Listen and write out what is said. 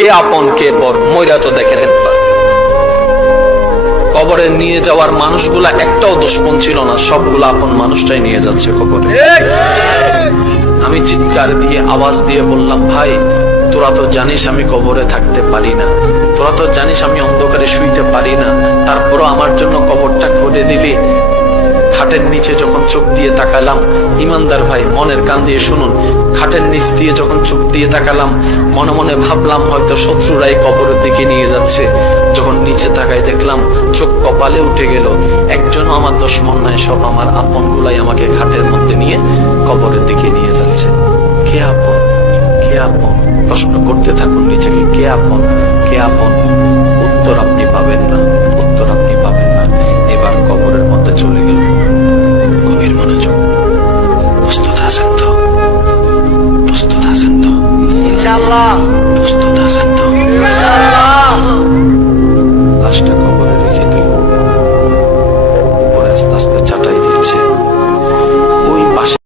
কে আপন কে পর মইরা তো দেখেন একবার। কবরে নিয়ে যাওয়ার মানুষগুলা একটাও দুশমন ছিল না, সবগুলা আপন মানুষটাই নিয়ে যাচ্ছে কবরে। আমি চিৎকার দিয়ে আওয়াজ দিয়ে বললাম, ভাই তোরা তো জানিস আমি কবরে থাকতে পারি না, তোরা তো জানিস আমি অন্ধকারে শুইতে পারি না, তারপরও আমার জন্য কবরটা খুঁড়ে দিলি। খাটের নিচে যখন চোখ দিয়ে তাকালাম, ইমানদার ভাই মনের কান দিয়ে শুনুন, খাটের নিচ দিয়ে যখন চোখ দিয়ে তাকালাম, মনে মনে ভাবলাম হয়তো শত্রুরাই কবরের দিকে নিয়ে যাচ্ছে। যখন নিচে তাকাই দেখলাম চোখ কপালে উঠে গেল, একজনও আমার দুশমন নাই, সব আমার আপন গুলাই আমাকে খাটের মধ্যে নিয়ে কবরের দিকে নিয়ে যাচ্ছে। কে আপন কে আপন প্রশ্ন করতে থাকুন নিজেকে, কে আপন কে আপন। উত্তর আপনি পাবেন না, উত্তর আপনি পাবেন না। এবার কবরের মধ্যে চলে গেল। গভীর মনোযোগ। প্রস্তুত আছেন তো? প্রস্তুত আছেন তো? ইনশাআল্লাহ প্রস্তুত আছেন?